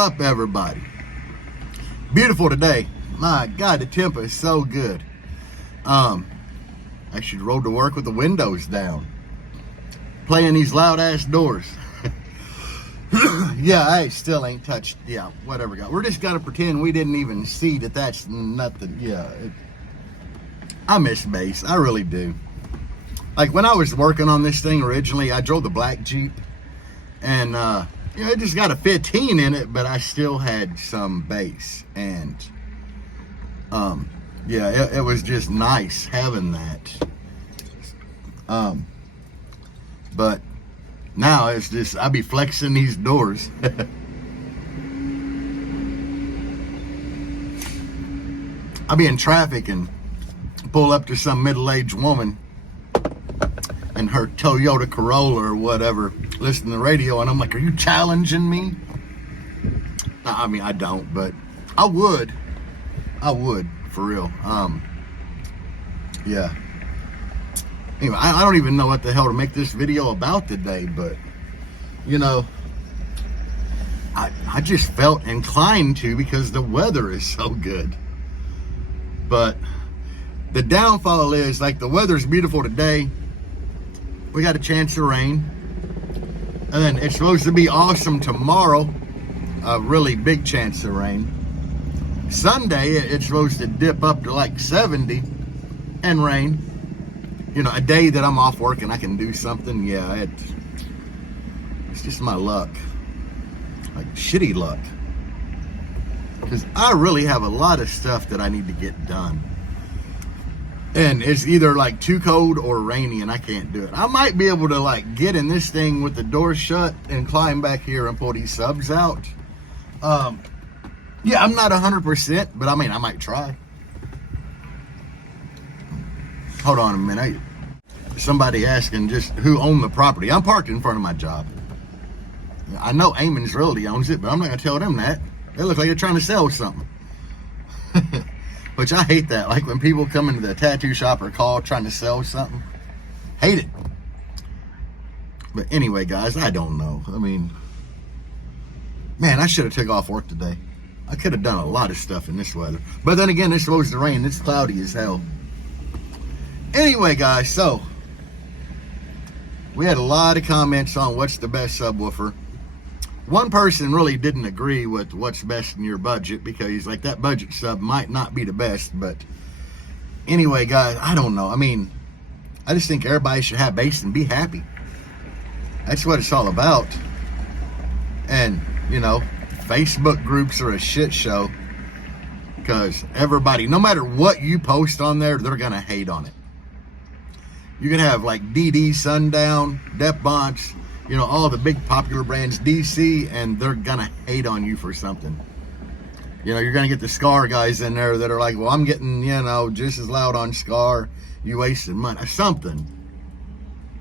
up, everybody? Beautiful today. My God, the temp is so good. I should rode to work with the windows down, playing these loud ass doors. Yeah, I still ain't touched. Yeah, whatever. We're just gonna pretend we didn't even see that. That's nothing. Yeah, I miss bass. I really do. Like when I was working on this thing originally, I drove the black Jeep, and it just got a 15 in it, but I still had some bass, and yeah, it was just nice having that. But now it's just, I be flexing these doors. I be in traffic and pull up to some middle-aged woman in her Toyota Corolla or whatever, listening to the radio, and I'm like, are you challenging me? I mean, I don't, but I would, for real. Yeah. Anyway, I don't even know what the hell to make this video about today, but, you know, I just felt inclined to because the weather is so good. But the downfall is, like, the weather's beautiful today. We got a chance of rain. And then it's supposed to be awesome tomorrow. A really big chance of rain. Sunday, it's supposed to dip up to like 70 and rain. You know, a day that I'm off work and I can do something, yeah, it's just my luck. Like shitty luck. Because I really have a lot of stuff that I need to get done. And it's either like too cold or rainy and I can't do it. I might be able to like get in this thing with the door shut and climb back here and pull these subs out. Yeah, I'm not 100%, but I mean, I might try. Hold on a minute. Somebody asking just who owned the property. I'm parked in front of my job. I know Eamon's Realty owns it, but I'm not going to tell them that. They look like they're trying to sell something. Which I hate that. Like when people come into the tattoo shop or call trying to sell something. Hate it. But anyway, guys, I don't know. I mean, man, I should have took off work today. I could have done a lot of stuff in this weather. But then again, it's supposed to rain. It's cloudy as hell. Anyway, guys, so we had a lot of comments on what's the best subwoofer. One person really didn't agree with what's best in your budget because he's like, that budget sub might not be the best. But anyway, guys, I don't know. I mean, I just think everybody should have bass and be happy. That's what it's all about. And, you know, Facebook groups are a shit show because everybody, no matter what you post on there, they're going to hate on it. You can have like DD, Sundown, Depbonch, you know, all the big popular brands, DC, and they're going to hate on you for something. You know, you're going to get the Scar guys in there that are like, well, I'm getting, you know, just as loud on Scar. You wasted money. Something.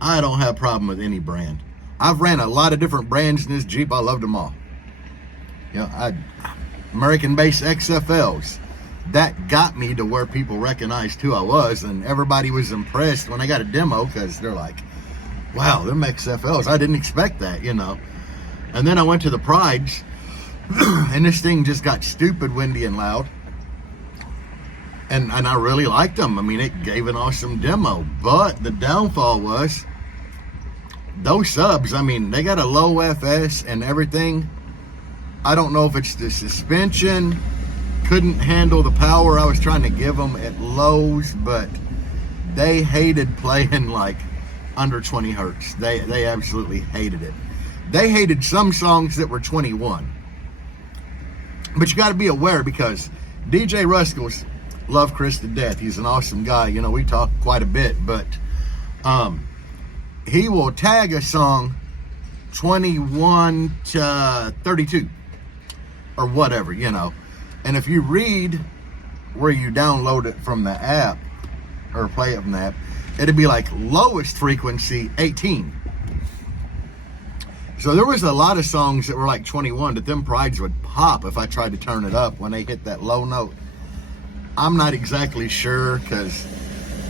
I don't have a problem with any brand. I've ran a lot of different brands in this Jeep. I loved them all. You know, American Bass XFLs. That got me to where people recognized who I was, and everybody was impressed when I got a demo because they're like, wow, them XFLs. I didn't expect that, you know. And then I went to the Prides, and this thing just got stupid windy and loud. And I really liked them. I mean, it gave an awesome demo. But the downfall was those subs, I mean, they got a low FS and everything. I don't know if it's the suspension, couldn't handle the power I was trying to give them at lows, but they hated playing like under 20 hertz. They absolutely hated it. They hated some songs that were 21. But you got to be aware because DJ Ruskles, love Chris to death. He's an awesome guy. You know, we talk quite a bit, but he will tag a song 21 to 32 or whatever, you know. And if you read where you download it from the app or play it from the app, it'd be like lowest frequency 18. So there was a lot of songs that were like 21 that them Prides would pop if I tried to turn it up when they hit that low note. I'm not exactly sure because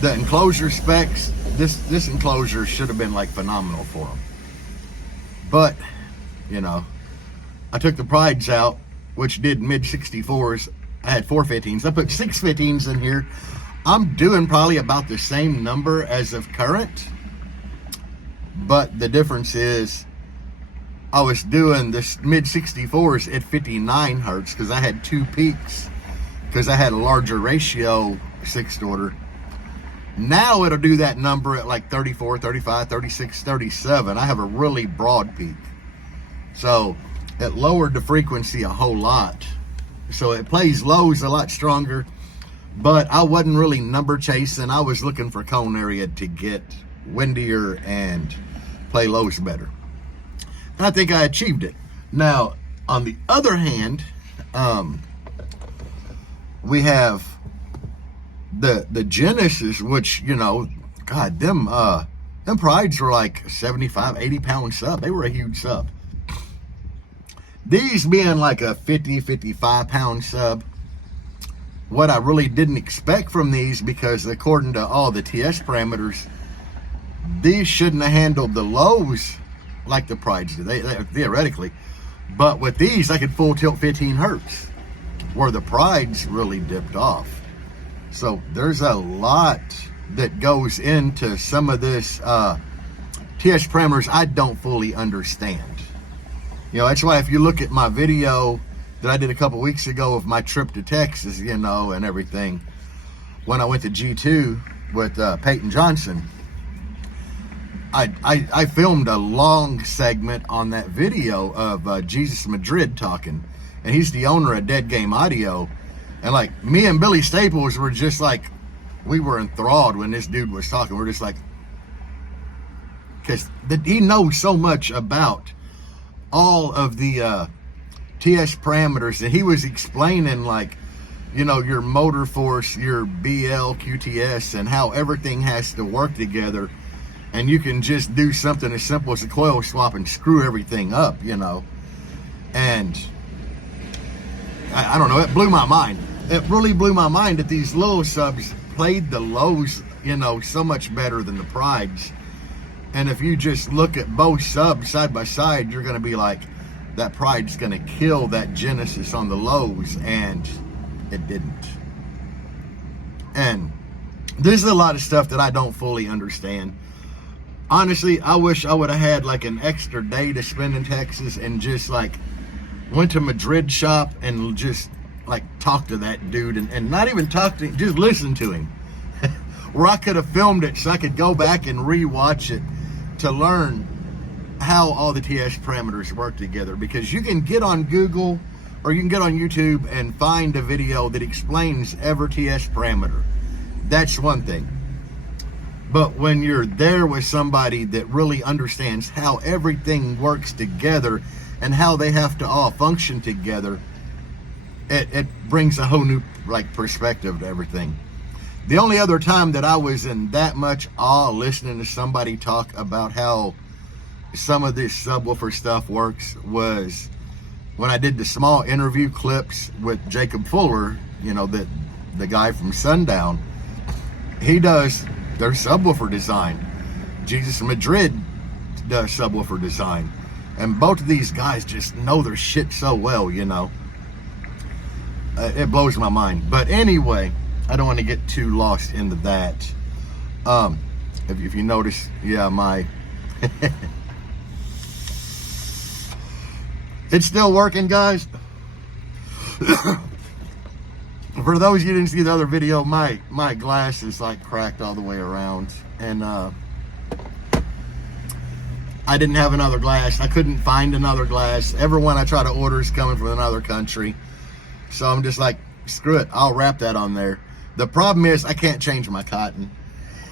the enclosure specs, this enclosure should have been like phenomenal for them. But, you know, I took the prides out, which did mid 64s. I had 415s. I put 615s in here. I'm doing probably about the same number as of current, but the difference is I was doing this mid 64s at 59 hertz because I had 2 peaks because I had a larger ratio 6th order. Now it'll do that number at like 34, 35, 36, 37. I have a really broad peak. So it lowered the frequency a whole lot. So it plays lows a lot stronger, but I wasn't really number chasing. I was looking for cone area to get windier and play lows better. And I think I achieved it. Now, on the other hand, we have the Genesis, which, you know, God, them prides were like 75, 80 pound sub. They were a huge sub. These being like a 50, 55 pound sub, what I really didn't expect from these, because according to all the TS parameters, these shouldn't have handled the lows like the prides do, they theoretically. But with these, I could full tilt 15 hertz, where the prides really dipped off. So there's a lot that goes into some of this TS parameters I don't fully understand. You know, that's why if you look at my video that I did a couple weeks ago of my trip to Texas, you know, and everything, when I went to G2 with Peyton Johnson, I filmed a long segment on that video of Jesus Madrid talking, and he's the owner of Dead Game Audio. And like me and Billy Staples were just like, we were enthralled when this dude was talking. We're just like, because he knows so much about all of the TS parameters, and he was explaining, like, you know, your motor force, your BL, QTS, and how everything has to work together. And you can just do something as simple as a coil swap and screw everything up, you know. And I don't know, it blew my mind. It really blew my mind that these little subs played the lows, you know, so much better than the prides. And if you just look at both subs side by side, you're going to be like, that pride's going to kill that Genesis on the lows, and it didn't. And there's a lot of stuff that I don't fully understand. Honestly, I wish I would have had like an extra day to spend in Texas and just like went to Madrid shop and just like talk to that dude, and not even talk to him, just listen to him. Where I could have filmed it so I could go back and re-watch it to learn how all the TS parameters work together. Because you can get on Google or you can get on YouTube and find a video that explains every TS parameter. That's one thing. But when you're there with somebody that really understands how everything works together and how they have to all function together, it brings a whole new like perspective to everything. The only other time that I was in that much awe listening to somebody talk about how some of this subwoofer stuff works was when I did the small interview clips with Jacob Fuller, you know, the guy from Sundown. He does their subwoofer design. Jesus Madrid does subwoofer design. And both of these guys just know their shit so well, you know. It blows my mind. But anyway, I don't want to get too lost into that. If you notice, yeah, my it's still working, guys. For those you didn't see the other video, my glass is like cracked all the way around, and I didn't have another glass. I couldn't find another glass. Everyone I try to order is coming from another country, so I'm just like, screw it, I'll wrap that on there. The problem is I can't change my cotton.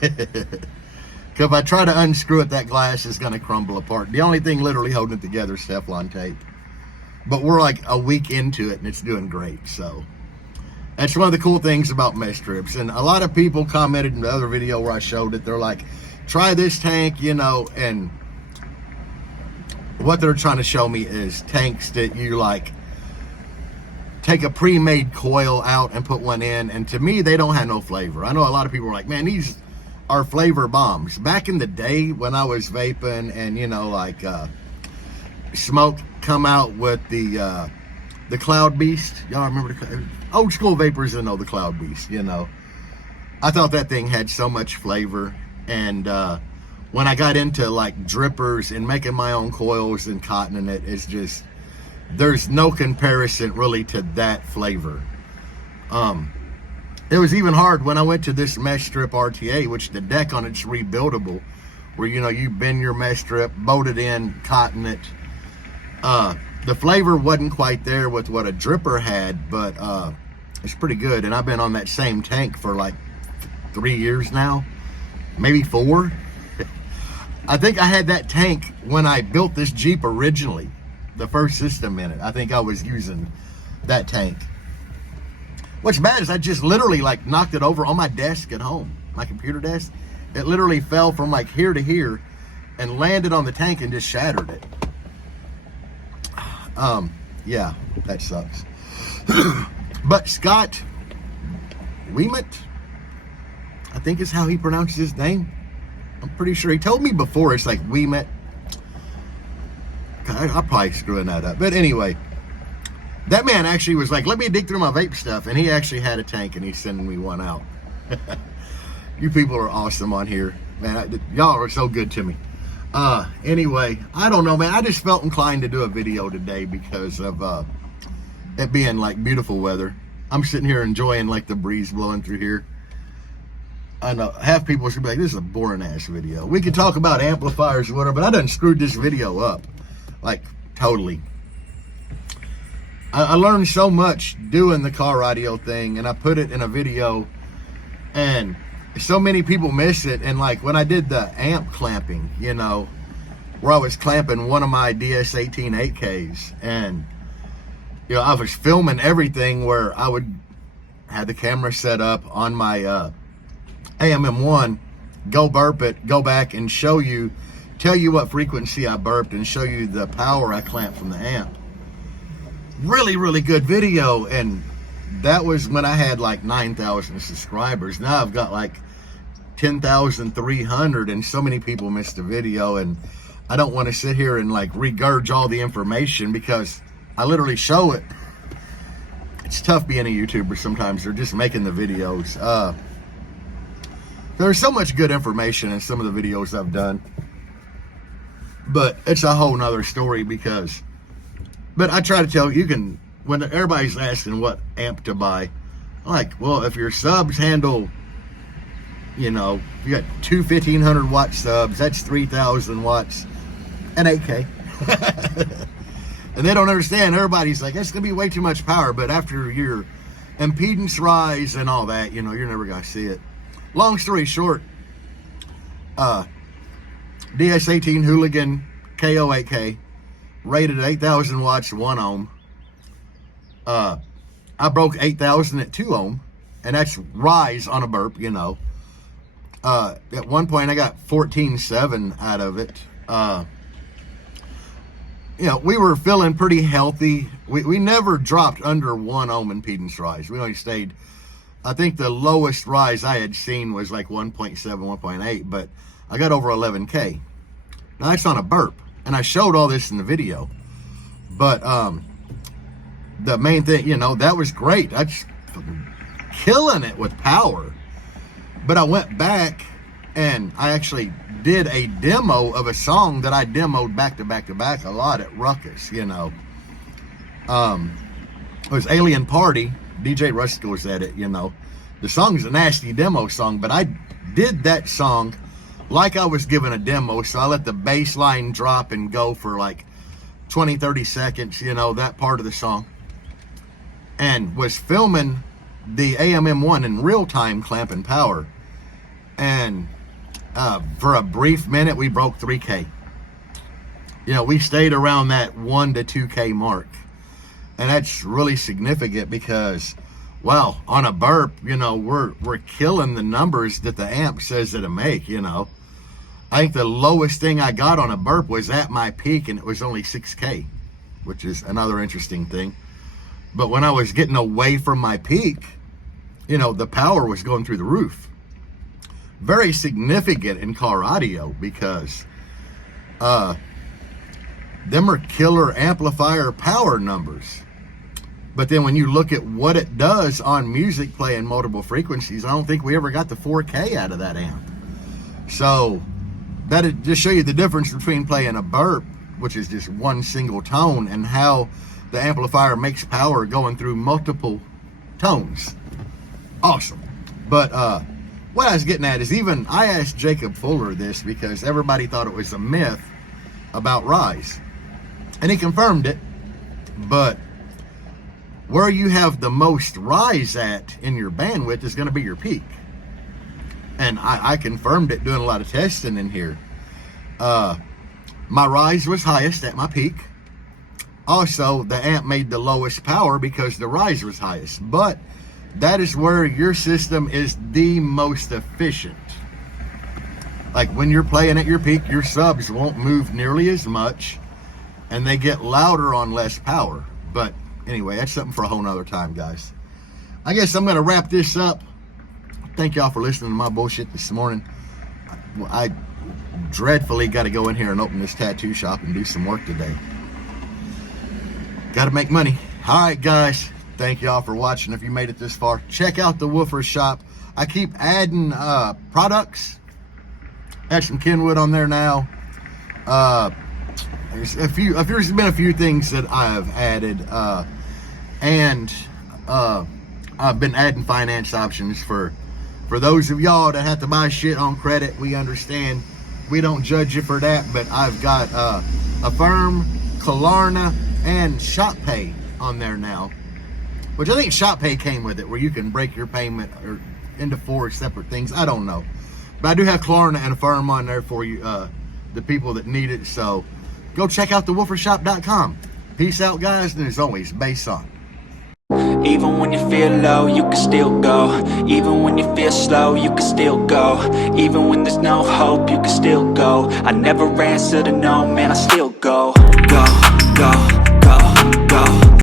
If I try to unscrew it, that glass is going to crumble apart. The only thing literally holding it together is Teflon tape. But we're like a week into it and it's doing great. So that's one of the cool things about mesh strips. And a lot of people commented in the other video where I showed it. They're like, try this tank, you know, and what they're trying to show me is tanks that you like take a pre-made coil out and put one in, and to me they don't have no flavor. I know a lot of people are like, man, these are flavor bombs. Back in the day when I was vaping and, you know, like smoke come out with the Cloud Beast. Y'all remember old school vapors that know the Cloud Beast, you know. I thought that thing had so much flavor. And when I got into like drippers and making my own coils and cottoning it, it's just, there's no comparison really to that flavor. It was even hard when I went to this mesh strip RTA, which the deck on it's rebuildable, where, you know, you bend your mesh strip, bolt it in, cotton it. The flavor wasn't quite there with what a dripper had, but it's pretty good. And I've been on that same tank for like 3 years now, maybe 4. I think I had that tank when I built this Jeep originally, the first system in it. I think I was using that tank. What's bad is I just literally like knocked it over on my desk at home, my computer desk. It literally fell from like here to here and landed on the tank and just shattered it. Yeah, that sucks. But Scott Weemet, I think is how he pronounces his name. I'm pretty sure he told me before it's like Weemet. I'm probably screwing that up. But anyway, that man actually was like, let me dig through my vape stuff. And he actually had a tank and he's sending me one out. You people are awesome on here. Man, y'all are so good to me. Anyway, I don't know, man. I just felt inclined to do a video today because of it being like beautiful weather. I'm sitting here enjoying like the breeze blowing through here. I know half people should be like, this is a boring ass video. We could talk about amplifiers or whatever, but I done screwed this video up. Like, totally. I learned so much doing the car audio thing, and I put it in a video, and so many people miss it. And like when I did the amp clamping, you know, where I was clamping one of my DS18 8Ks, and you know, I was filming everything where I would have the camera set up on my AMM1, go burp it, go back and show you, tell you what frequency I burped and show you the power I clamped from the amp. Really, really good video. And that was when I had like 9,000 subscribers. Now I've got like 10,300, and so many people missed the video. And I don't want to sit here and like regurge all the information because I literally show it. It's tough being a YouTuber sometimes. They're just making the videos. There's so much good information in some of the videos I've done, but it's a whole nother story because, but I try to tell you can, when everybody's asking what amp to buy, I'm like, well, if your subs handle, you know, you got two 1,500 watt subs, that's 3,000 watts, and 8K. And they don't understand. Everybody's like, that's gonna be way too much power, but after your impedance rise and all that, you know, you're never gonna see it. Long story short, DS18 Hooligan KO8K, rated at 8,000 watts, 1 ohm. I broke 8,000 at 2 ohm, and that's rise on a burp, you know. At one point, I got 14.7 out of it. You know, we were feeling pretty healthy. We never dropped under 1 ohm impedance rise. We only stayed, I think the lowest rise I had seen was like 1.7, 1.8, but I got over 11K. Now that's on a burp, and I showed all this in the video. But the main thing, you know, that was great. I just killing it with power. But I went back and I actually did a demo of a song that I demoed back to back to back a lot at Ruckus, you know. It was Alien Party. DJ Rustical was at it, you know. The song's a nasty demo song, but I did that song like I was given a demo, so I let the bass line drop and go for like 20, 30 seconds, you know, that part of the song. And was filming the AMM1 in real time clamping power. And for a brief minute, we broke 3K. You know, we stayed around that 1 to 2K mark. And that's really significant because, wow, on a burp, you know, we're killing the numbers that the amp says it'll make, you know. I think the lowest thing I got on a burp was at my peak, and it was only 6K, which is another interesting thing. But when I was getting away from my peak, you know, the power was going through the roof. Very significant in car audio because them are killer amplifier power numbers. But then when you look at what it does on music playing multiple frequencies, I don't think we ever got the 4K out of that amp. So that'd just show you the difference between playing a burp, which is just one single tone, and how the amplifier makes power going through multiple tones. Awesome. But what I was getting at is, even I asked Jacob Fuller this because everybody thought it was a myth about rise, and he confirmed it. But where you have the most rise at in your bandwidth is going to be your peak. And I confirmed it doing a lot of testing in here. My rise was highest at my peak. Also, the amp made the lowest power because the rise was highest. But that is where your system is the most efficient. Like when you're playing at your peak, your subs won't move nearly as much, and they get louder on less power. But anyway, that's something for a whole nother time, guys. I guess I'm going to wrap this up. Thank y'all for listening to my bullshit this morning. I dreadfully got to go in here and open this tattoo shop and do some work today. Got to make money. All right, guys. Thank y'all for watching. If you made it this far, check out the Woofers shop. I keep adding products. Add some Kenwood on there now. There's been a few things that I've added, and I've been adding finance options for those of y'all that have to buy shit on credit. We understand. We don't judge you for that, but I've got Affirm, Klarna, and ShopPay on there now, which I think ShopPay came with it, where you can break your payment or into 4 separate things. I don't know, but I do have Klarna and Affirm on there for you, the people that need it. So go check out thewoofershop.com. Peace out, guys, and as always, bass on. Even when you feel low, you can still go. Even when you feel slow, you can still go. Even when there's no hope, you can still go. I never answer to no, man, I still go. Go, go, go, go.